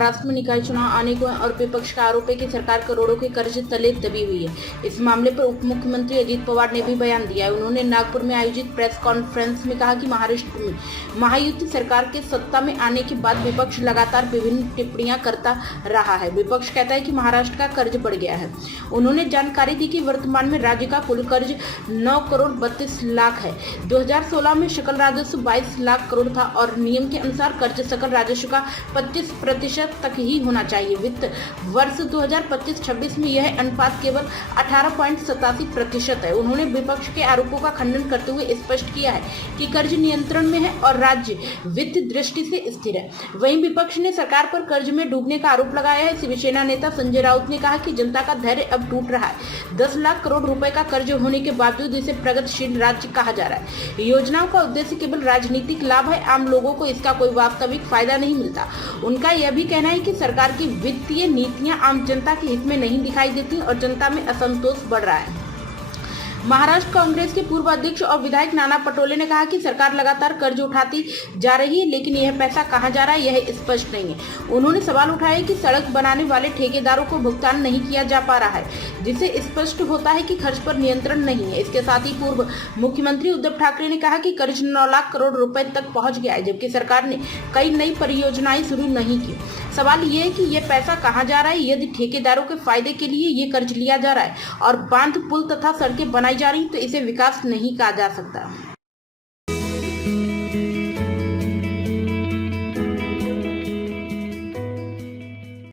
महाराष्ट्र में निकाय चुनाव आने को और विपक्ष का आरोप है कि सरकार करोड़ों के कर्ज तले दबी हुई है। इस मामले पर उप मुख्यमंत्री अजित पवार ने भी बयान दिया है। उन्होंने नागपुर में आयोजित प्रेस कॉन्फ्रेंस में कहा कि महाराष्ट्र में महायुति सरकार के सत्ता में आने के बाद विपक्ष लगातार विभिन्न टिप्पणियां करता रहा है। विपक्ष कहता है कि महाराष्ट्र का कर्ज बढ़ गया है। उन्होंने जानकारी दी कि वर्तमान में राज्य का कुल कर्ज 9 करोड़ 32 लाख है। 2016 में सकल राजस्व 22 लाख करोड़ था और नियम के अनुसार कर्ज सकल राजस्व का 25% तक ही होना चाहिए। वित्त वर्ष 2025-26 में यह अनुपात केवल 18.87% है। उन्होंने विपक्ष के आरोपों का खंडन करते हुए स्पष्ट किया है कि कर्ज नियंत्रण में है और राज्य वित्त दृष्टि से स्थिर है। वहीं विपक्ष ने सरकार पर कर्ज में डूबने का आरोप लगाया है। शिवसेना नेता संजय राउत ने कहा कि जनता का धैर्य अब टूट रहा है। 10 लाख करोड़ रुपए का कर्ज होने के बावजूद इसे प्रगतिशील राज्य कहा जा रहा है। योजनाओं का उद्देश्य केवल राजनीतिक लाभ है, आम लोगों को इसका कोई वास्तविक फायदा नहीं मिलता। उनका यह भी कहना है कि सरकार की वित्तीय नीतियां आम जनता के हित में नहीं दिखाई देती और जनता में असंतोष बढ़ रहा है। महाराष्ट्र कांग्रेस के पूर्व अध्यक्ष और विधायक नाना पटोले ने कहा कि सरकार लगातार कर्ज उठाती जा रही है, लेकिन यह पैसा कहां जा रहा है यह स्पष्ट नहीं है। उन्होंने सवाल उठाया कि सड़क बनाने वाले ठेकेदारों को भुगतान नहीं किया जा पा रहा है, जिससे स्पष्ट होता है कि खर्च पर नियंत्रण नहीं है। इसके साथ ही पूर्व मुख्यमंत्री उद्धव ठाकरे ने कहा कि कर्ज 9 लाख करोड़ रुपए तक पहुंच गया है, जबकि सरकार ने कई नई परियोजनाएं शुरू नहीं की। सवाल ये है कि यह पैसा कहां जा रहा है। यदि ठेकेदारों के फायदे के लिए ये कर्ज लिया जा रहा है और बांध, पुल तथा सड़कें बनाई जा रही तो इसे विकास नहीं कहा जा सकता।